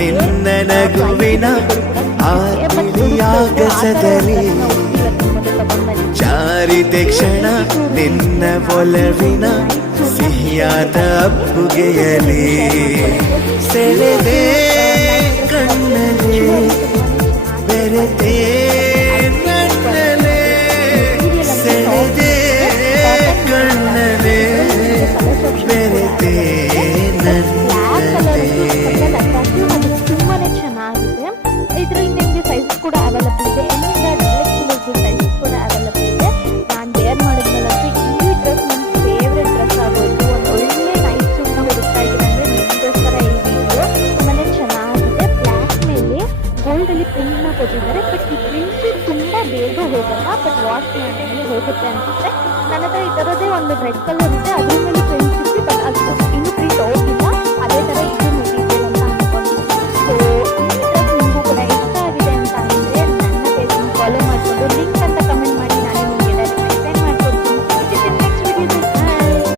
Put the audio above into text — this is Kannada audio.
ನಿನ್ನ ನಗುವಿನ ಆತಿಥಿಯಾಗಸದಲ್ಲಿ ಜಾರಿದೆ ಕ್ಷಣ ನಿನ್ನ ಒಲವಿನ ಸಿಹಿಯಾದ ಅಪ್ಪುಗೆಯಲಿ ಸೆಳೆದೆ ಕಣ್ಣಲ್ಲಿ ಬೆರೆತೆ ನನ್ನಲೆ ಸೆಳೆದೆ ಕಣ್ಣಲೆ ಬೆರೆತೆ ನನ್ನಲೆ. ತುಂಬಾನೇ ಚೆನ್ನಾಗಿದೆ. ಇದರಲ್ಲಿ ನಿಮಗೆ ಸೈಜ್ ಕೂಡ ಅವೈಲಬಲ್ ಇದೆ. ಎಲ್ಲಿಂದ ಸೈಜಸ್ ಕೂಡ ಅವೈಲಬಲ್ ಇದೆ. ನಾನು ವೇರ್ ಮಾಡಿದ್ಮೇಲಂತೂ ಈ ಡ್ರೆಸ್ ನನ್ನ ಫೇವ್ರೆಟ್ ಡ್ರೆಸ್ ಆಗೋಯ್ತು. ಒಂದು ಒಳ್ಳೆ ನೈಟ್ ಸೂಟ್ನ ಹುಡುಕ್ತಾ ಇದ್ದೀನಿ ಅಂದರೆ ನಿಮಗೋಸ್ಕರ ಈ ವಿಡಿಯೋ ತುಂಬಾನೇ ಚೆನ್ನಾಗಿದೆ. ಬ್ಲ್ಯಾಕ್ ಮೇಲೆ ಗೋಲ್ಡಲ್ಲಿ ಪ್ರಿಂಟ್ನ ಕೊಟ್ಟಿದ್ದಾರೆ. ಬಟ್ ಈ ಪ್ರಿಂಟ್ ತುಂಬ ಬೇಗ ಹೋಗಲ್ಲ, ಬಟ್ ವಾಶ್ ಮಾಡಿದ್ಮೇಲೆ ಹೋಗುತ್ತೆ ಅನಿಸುತ್ತೆ. ನನ್ನ ಹತ್ರ ಈ ಥರದೇ ಒಂದು ರೆಡ್ ಕಲರ್ ಇದೆ, ಅದ್ರ